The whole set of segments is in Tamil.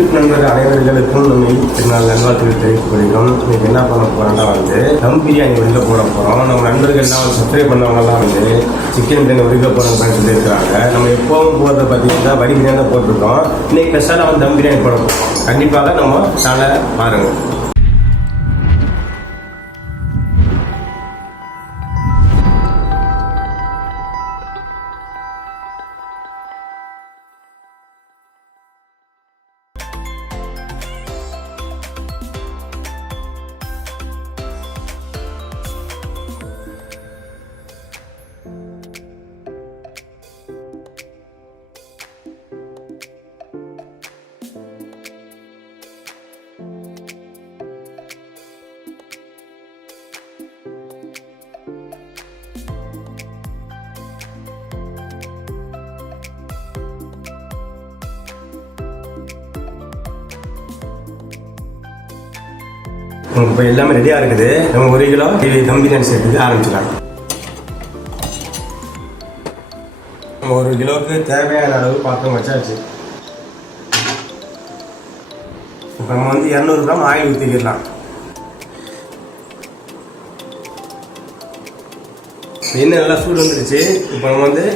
யூடியூப் நண்பர்கள் அனைவர்களுக்கும் நம்ம திருநாள் நல்வாழ்த்துக்கள் தெரிவித்துக் கொள்கிறோம். இன்னைக்கு என்ன பண்ண போறோம்னா தம் பிரியாணி உருக போட போறோம். நம்ம நண்பர்கள்லாம் சப்ஸ்கிரைப் பண்ணவங்கலாம் சிக்கன் பிரியாணி உருக போறோம்னு சொல்லியிருக்காங்க. நம்ம எப்பவும் போடுறத பார்த்தீங்கன்னா வரி பிரியாணி தான் போட்டிருக்கோம். இன்னைக்கு ஸ்பெஷலாக தம் பிரியாணி போட போகிறோம். கண்டிப்பாக நம்ம சேனலை பாருங்கள். இப்போ எல்லாமே ரெடியாக இருக்குது. நம்ம 1 கிலோ தம் பிரியாணி சேர்த்துக்கு ஆரம்பிச்சிடலாம். நம்ம 1 கிலோவுக்கு தேவையான அளவு பாத்திரம் வச்சாச்சு. இப்போ நம்ம 200 கிராம் ஆயில் ஊற்றிக்கிடலாம். எண்ணெய் நல்லா சூடு வந்துருச்சு. இப்போ நம்ம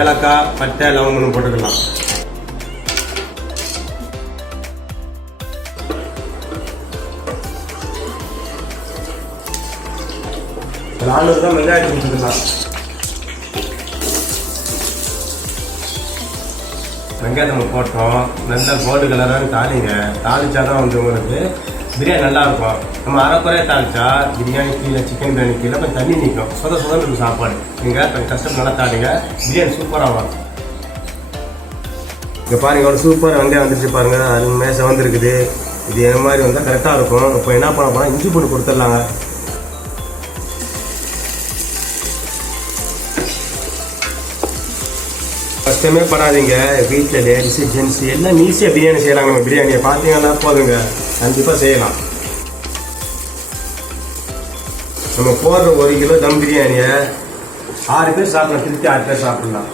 ஏலக்காய், பட்டை, லவங்கம் போட்டுக்கலாம். 400 கிராம் வெங்காயம் கொடுத்துக்கலாம். வெங்காயம் நம்ம போட்டோம். நல்ல கோல்டு கலராக தாளிங்க. தாளிச்சாதான் உங்களுக்கு பிரியாணி நல்லா இருக்கும். நம்ம அரைக்குறையாக தாளிச்சா பிரியாணி கீழே, சிக்கன் பிரியாணி கீழே கொஞ்சம் தண்ணி நிற்கும். சுதம் சாப்பாடு நீங்கள் கொஞ்சம் கஷ்டம் நல்லா தாளிங்க. பிரியாணி சூப்பராக வரும். இங்கே பாருங்கள், எவ்வளோ சூப்பராக வெங்காயம் வந்துருச்சு பாருங்கள். அருமையாக செவந்துருக்குது. இது என்ன மாதிரி வந்தால் கரெக்டாக இருக்கும். இப்போ என்ன பண்ண போனால் இஞ்சி பூண்டு கொடுத்துடலாங்க. கஷ்டமே படாதீங்க. வீட்டில் லேடிஸு, ஜென்ஸு எல்லாம் ஈஸியாக பிரியாணி செய்யலாங்க. நம்ம பிரியாணியை பார்த்தீங்கன்னா போதுங்க, கண்டிப்பாக செய்யலாம். நம்ம போடுற 1 கிலோ தம் பிரியாணியை 6 பேர் சாப்பிடலாம். திருப்பி 6 பேர் சாப்பிடலாம்.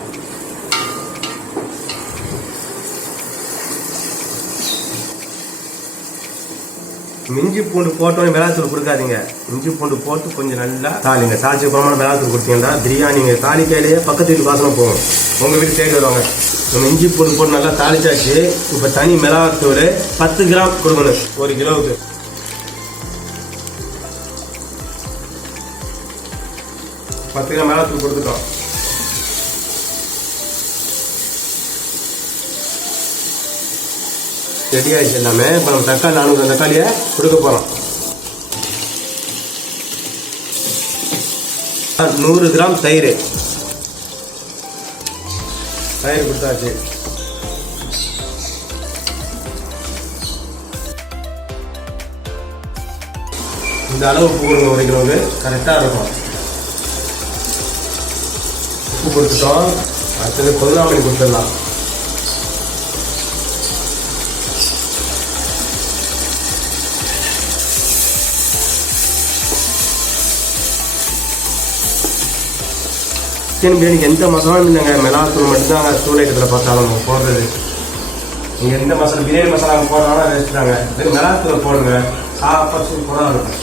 இஞ்சி பூண்டு போட்டோன்னு மிளகாத்தூள் கொடுக்காதீங்க. இஞ்சி பூண்டு போட்டு கொஞ்சம் நல்லா தாளிங்க. சாட்சி பிரமாணம் மிளகாத்தூள் கொடுத்தீங்கன்னா பிரியாணிங்க தாளிக்கையிலேயே பக்கத்து வீட்டு வாசனை போகும். உங்கள் வீட்டு தேடி வருவாங்க. நம்ம இஞ்சி பூண்டு போட்டு நல்லா தாளிச்சாச்சு. இப்போ தனி மிளகாத்தூள் 10 கிராம் கொடுக்கணும் 1 கிலோவுக்கு. பத்து கிராம் மிளகாத்தூள் கொடுத்துட்டோம். ரெடி ஆகிடுச்சு எல்லாமே. இப்போ நம்ம தக்காளி 400 தக்காளியை கொடுக்க போகிறோம். 100 கிராம் தயிர் கொடுத்தாச்சு. இந்த அளவு உப்பு கொடுங்க. 1 கிலோவுக்கு கரெக்டாக இருக்கும். உப்பு கொடுத்துட்டோம். அடுத்தது கொல்லாமணி கொடுத்துடலாம். சிக்கன் பிரியாணிக்கு எந்த மசாலாவும் இல்லைங்க. மிளகாத்தூள் மட்டும்தாங்க தூள் ஐட்டத்தில் பார்த்தாலும் நம்ம போடுறது. நீங்கள் எந்த மசாலா பிரியாணி மசாலா போடுறாலும் வச்சுட்டாங்க. மிளகாத்தூள் போடுங்க. சாப்பாடு சூப்பராக இருக்கும்.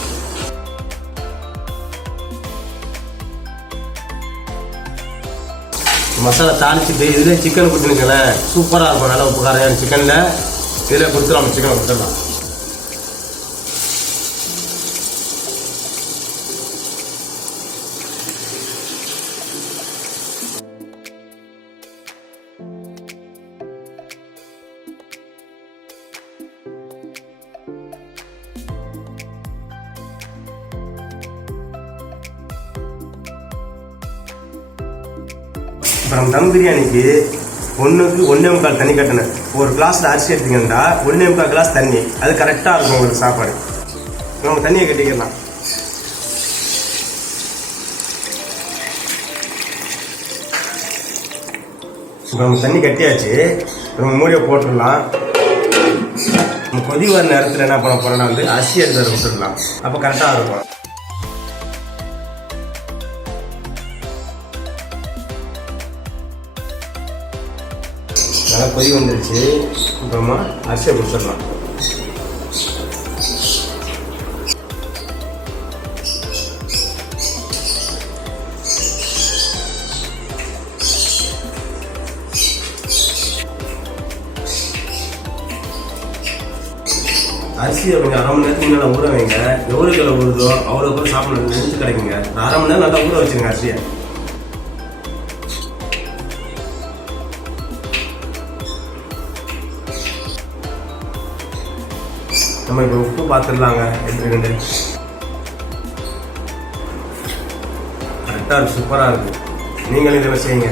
மசாலா தாளிச்சுட்டு இதில் சிக்கன் கொடுத்துருங்களேன், சூப்பராக இருக்கும். நல்லா உப்பு காரம் சிக்கனில் இதில் கொடுத்துடலாம். சிக்கனை கொடுத்துடலாம். இப்போ நம்ம தம் பிரியாணிக்கு 1க்கு 1.25 தண்ணி கட்டணும். 1 கிளாஸில் அரிசி எடுத்தீங்கன்னா 1.25 கிளாஸ் தண்ணி. அது கரெக்டாக இருக்கும் உங்களுக்கு சாப்பாடு. நம்ம தண்ணியை கட்டிக்கலாம். இப்போ நம்ம தண்ணி கட்டியாச்சு. நம்ம மூடியை போட்டுடலாம். நம்ம கொதி வர நேரத்தில் என்ன பண்ண போகிறோம்னா அரிசி எடுத்து விட்டுடலாம். அப்போ கரெக்டாக இருக்கும். நல்லா கொதி வந்துருச்சு. அப்புறமா அரிசியை கொடுத்துடலாம். அரிசியை கொஞ்சம் அரை மணி நேரத்துக்கு நல்லா ஊற வைங்க. எவ்வளோ கிலோ ஊறுதோ அவ்வளோ கூட சாப்பிடணும் நெஞ்சு கிடைக்குங்க. அரை மணி நேரம் நல்லா ஊற வச்சுருங்க அரிசியை. நம்ம இப்போ உப்பு பார்த்துடலாங்க. எப்படி ரெண்டு கரெக்டாக இருக்குது, சூப்பராக இருக்குது. நீங்களும் இதில் செய்யுங்க.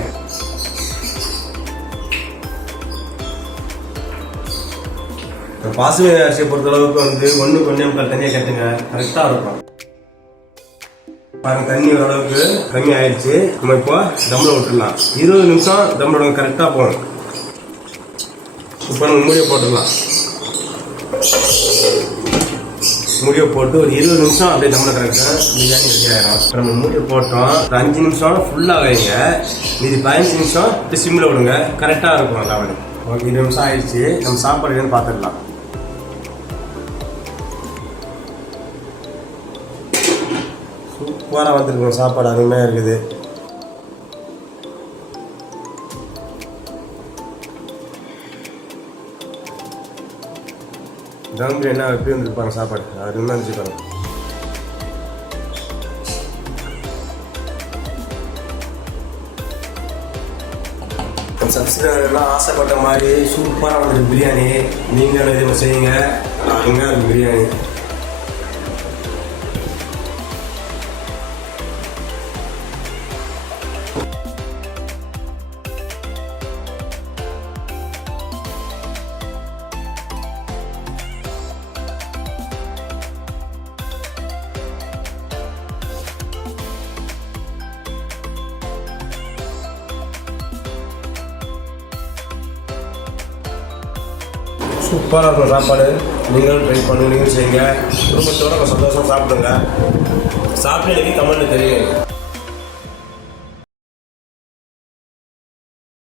பாசுமதி அரிசியை பொறுத்தளவுக்கு வந்து 1 தண்ணியை கட்டுங்க, கரெக்டாக இருக்கும். பாருங்க, தண்ணி ஓரளவுக்கு கம்மி ஆயிடுச்சு. நம்ம இப்போ தம்மில் விட்டுடலாம். 20 நிமிஷம் தம்மோட கரெக்டாக போகணும். இப்போ நம்ம மூடியை போட்டுடலாம். மூடியை போட்டு ஒரு 20 நிமிஷம் அப்படியே தம்மில் கரெக்டாக பிரியாணி ரெடி ஆகிடும். நம்ம மூடியை போட்டோம். ஒரு 5 நிமிஷம் ஃபுல்லாக வைங்க. மீதி 15 நிமிஷம் இப்படி சிம்மில் விடுங்க, கரெக்டாக இருக்கும். நல்லா வந்து ஓகே, 20 நிமிஷம் ஆயிடுச்சு. நம்ம சாப்பாடு என்னன்னு பார்த்துடலாம். சூப்பராக வந்துருக்கோம். சாப்பாடு அருமையாக இருக்குது. தம் பிரியாணி எப்படி வந்துருப்பாங்க சாப்பாடு அருமையாக இருந்துச்சு. சப்ஸ்கிரைபர்லாம் ஆசைப்பட்ட மாதிரி சூப்பராக வந்துருக்கு பிரியாணி. நீங்களும் இதை செய்யுங்க, அருமையாக இருக்கும் பிரியாணி. சூப்பராக இருக்கும் சாப்பாடு. நீங்களும் ட்ரை பண்ணுங்க, நீங்களும் செய்யுங்க. குடும்பத்தோட சந்தோஷம் சாப்பிடுங்க. சாப்பிட்டு எனக்கு கமெண்ட் தெரியும்.